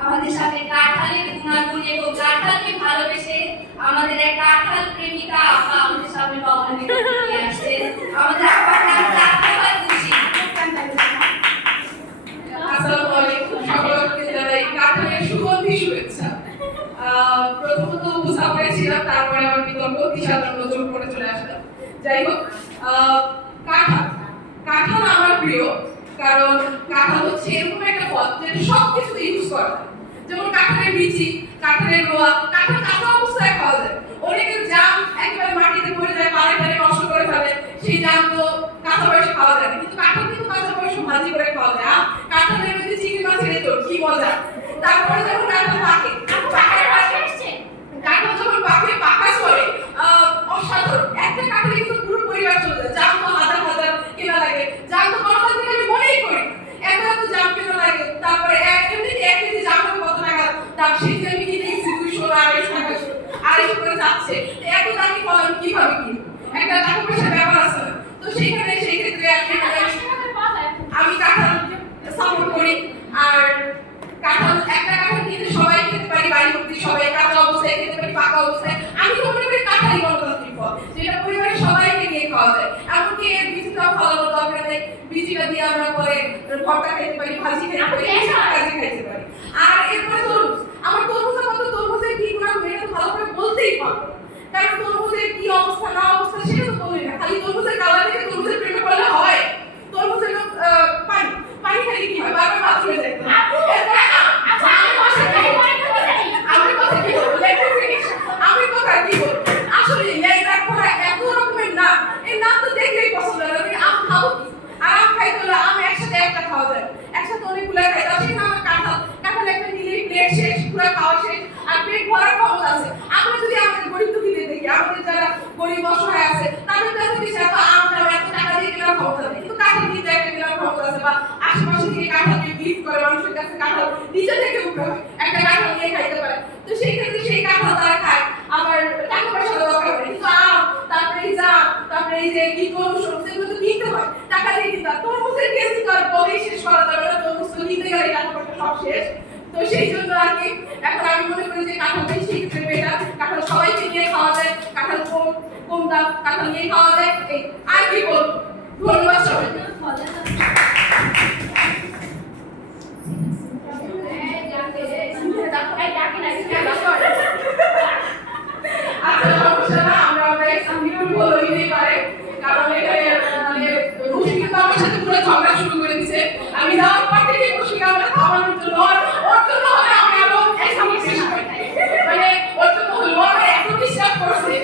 আমাদের সাথে কাঁঠালের গুণাগুণ এবং কাঁঠালকে ভালোবেসে আমাদের এক কাঁঠাল প্রেমিকা আপা আমাদের সামনে ভবনে নিয়ে আসছে। আমাদের আপার নাম কাঁঠাল খুশি। আসসালামু আলাইকুম, সকলকে জানাই কাঁঠালের সুগন্ধি শুভেচ্ছা। প্রথমত মুসাফিরে ছিলাম, তারপরে আমার বিতর্ক দিশাদার নজর করে চলে আসলাম। যাই হোক, কাঁঠাল কাঁঠাল আমার প্রিয়, কারণ কাঁঠাল হচ্ছে এরকম একটা ফল যেটা সবকিছুতে ইউজ করা হয়। যেমন কাঁঠালের বিচি, কাঁঠালের রোয়া, কাঁঠাল কাঁচা অবস্থায় খাওয়া যায়। অনেকের জাম একেবারে মাটিতে পড়ে যায়, পাড়ে পাড়ে নষ্ট করে ফেলে, সেই জাম তো কাঁচা বয়সে খাওয়া যায় না। কিন্তু কাঁঠাল কিন্তু কাঁচা বয়সে ভাজি করে খাওয়া যায়। কাঁঠালের মধ্যে চিংড়ি মাছের এঁচড়, কি মজা! তারপরে যখন কাঁঠাল পাকে, কাঁঠাল যখন পাকে, পাকা পরে অসাধারণ। একটা কাঁঠালে কিন্তু পুরো পরিবার চলে যায়। জাম তো হাজার হাজার কেনা লাগে, জাম তো কোনোদিন থেকে আমি মনেই করি এত এত জাম কেনা লাগে। তারপরে এমনিতে 1 কেজি জামের কত টাকা দাম, সেটা আমি কিনে গেছি 200 250 করে যাচ্ছে। এত দামি ফল আমি কিভাবে কিনবো? একটা টাকা পয়সার ব্যাপার আছে না। তো সেই ক্ষেত্রে আমি কাঁঠাল সাপোর্ট করি। আর কাঁঠাল একটা কাঁঠাল কিনতে সবাই খেতে পারি, বাড়ি ভর্তি সবাই, কাঁচা অবস্থায় খেতে পারি, পাকা অবস্থায়। আমি তো মনে করি কাঁঠালই গণতান্ত্রিক ফল, যেটা পরিবারের সবাইকে নিয়ে খাওয়া যায়। এমনকি এর বীজটাও ফলানোর দরকার নেই, বীজটা দিয়ে আমরা পরে ভর্তা খেতে পারি, ভাজি খেতে পারি, কাজে খেতে পারি। আর এরপরে তরমুজ, আমার তরমুজের মতো তরমুজের কি গুণ এটা তো ভালো করে বলতেই পারবো, কারণ তরমুজের কি অবস্থা না অবস্থা সেটা তো বলি না। খালি তরমুজের কালার থেকে তরমুজের প্রেমে পড়লে হয়? তরমুজের পানি পানি খেলে কি হয়? বারবার বাথরুমে যাই। আসলে এত রকমের নাম, এই নাম তো দেখলেই পছন্দ লাগে। আম খাবো কি? আর আম খাইতে হলে আম একসাথে একটা খাওয়া যায়, একসাথে অনেকগুলো খাইতে হয়। সেখানে আমার কাঁঠাল একটা নিলেই প্লেট শেষ, পুরো খাওয়া শেষ, আর পেট ভরার ক্ষমতা আছে। আমরা যদি আমাদের গরিব দুঃখীদের দেখি, আমাদের যারা গরিব অসহায় আছে, তাদের তো এত বেশি এত আম এত টাকা দিয়ে কেনার ক্ষমতা নেই, কিন্তু কাঁঠাল দিয়ে একটা কেনার ক্ষমতা আছে। বা আশেপাশে থেকে কাঁঠালকে গিফট করে মানুষের কাছে, কাঁঠাল নিজে থেকে উঠে একটা কাঁঠাল নিয়ে খাইতে পারে। তো সেই ক্ষেত্রে সেই কাঁঠাল তারা খায়, আবার টাকা পয়সা দরকার নেই। কিন্তু আম, তারপরে এই জাম, তারপরে এই যে কি তরমুজ, সেগুলো তো কিনতে হয়, টাকা দিয়ে কিনতে হয়। তরমুজের কেজি তো আর বলেই শেষ করা যাবে না, তরমুজ তো কিনতে গেলে টাকা পয়সা সব শেষ। তো সেই জন্য আর কি এখন আমি মনে করি যে কাঁঠাল বেশি বেটার, কাঁঠাল সবাইকে নিয়ে খাওয়া যায়, কাঁঠাল কম দাম, কাঁঠাল নিয়ে খাওয়া যায়। এই আর কি বলবো, ধন্যবাদ সবাই। আচ্ছা, সমস্যা না, আমরা বলতেই পারে, কারণ এখানে মানে মুশকিল তো আমার সাথে পুরো ঝগড়া শুরু করে দিছে। আমি যাওয়ার পর থেকে মুশকিল আমরা থামানোর জন্য, ওর জন্য হবে আমি আরো মানে ওর জন্য হলো এত ডিস্টার্ব করছে।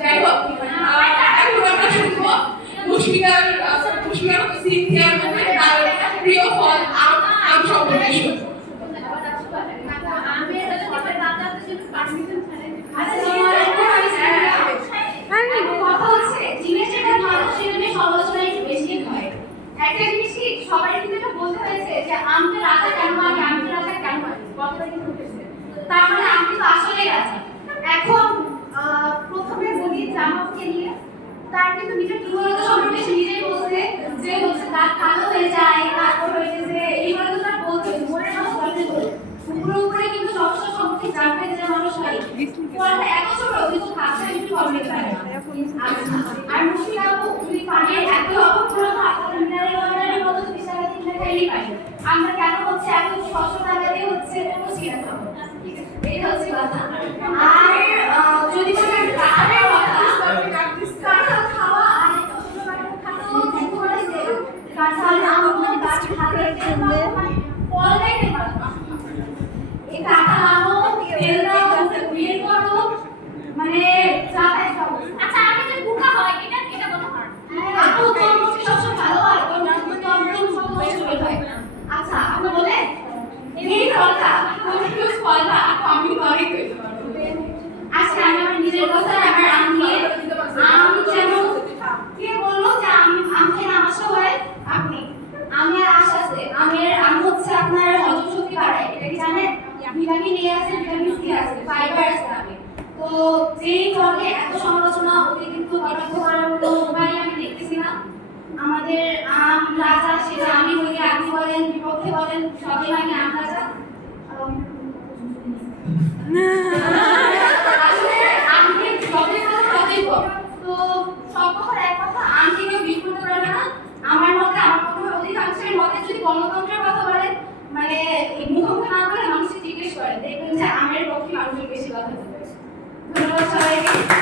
যাই হোক, এখন আমরা শুনবো মুশকিলার সিনথিয়ার মধ্যে তার প্রিয় ফল আম সম্পর্কে শুনবো। একটা জিনিস কি সবাই কিন্তু এটা বলতে হয়েছে যে আমটা রাজা কেন হয়, আমটা রাজা কেন হয়, কথাটা কিন্তু উঠেছে। তার মানে আমি তো আসলেই রাজা। এখন প্রথমে বলি জামাকে নিয়ে, তার কিন্তু নিজের দুর্বলতা সম্পর্কে সে নিজেই বলছে যে হচ্ছে তার কালো হয়ে যায়, তারপর হয়েছে যে এইগুলো তো তার বলতে মনের মানুষ বলতে বলে উপরে উপরে কিন্তু সমস্যা সম্পর্কে জানতে যে মানুষ হয় ফলটা এত ছোট কিন্তু খাচ্ছে একটু ফল নিতে পারে। আর মুশকিল আপু তুমি পানির এত অভাব হলো না, মিনারেল ওয়াটারের মতো বিশাল দিন খাইলেই পারি। আমরা কেন হচ্ছে এত ছশো টাকা দিয়ে হচ্ছে মুশকিল খাবো, এটা হচ্ছে কথা। আর যদি বলি কাঁঠালের কথা, কাঁঠাল খাওয়া আর খাওয়া দেখতে পাচ্ছি কাঁঠাল আমরা গাছ হাতে ফল দেখতে পাচ্ছি। এই কাঁঠাল আনো, তেল দাও, বিয়ে করো, মানে চাটাই খাবো। আচ্ছা, আমি যে বুকা হয় এটা বলো না। আপু তরমুজ কি সবসময় ভালো হয়? তরমুজ সবসময় হয়। আচ্ছা, আপনি বলে এই ফলটা কনফিউজ ফলটা আমি অনেক হইতে পারবো। আচ্ছা, আমি আমার নিজের কথা আমার আম নিয়ে, আম যেমন কে বললো যে আম খেয়ে আমাশা হয়? আপনি। আমের আশ আছে, আম হচ্ছে আপনার হজম শক্তি বাড়ায়, এটা কি জানেন? ভিটামিন এ আছে, ভিটামিন সি আছে, ফাইবার আছে আমে। তো যেই ফলে এত সমালোচনা, ওকে কিন্তু কটাক্ষ করার কোনো উপায় আমি দেখতেছি না। আমাদের আম রাজা, সেটা আমি বলি, আপনি বলেন, বিপক্ষে বলেন, সবাই মানে আম রাজা। আসলে আমকে যতই বলো ততই কম। তো সব কথার এক কথা, আমকে কেউ বিট করতে পারবে না। আমার মতে, আমার মনে হয় অধিকাংশের মতে, যদি গণতন্ত্রের কথা বলে, মানে মুখোমুখি না করে মানুষকে জিজ্ঞেস করে, দেখবেন যে আমের পক্ষে মানুষের বেশি কথা বলবে। ধন্যবাদ সবাইকে।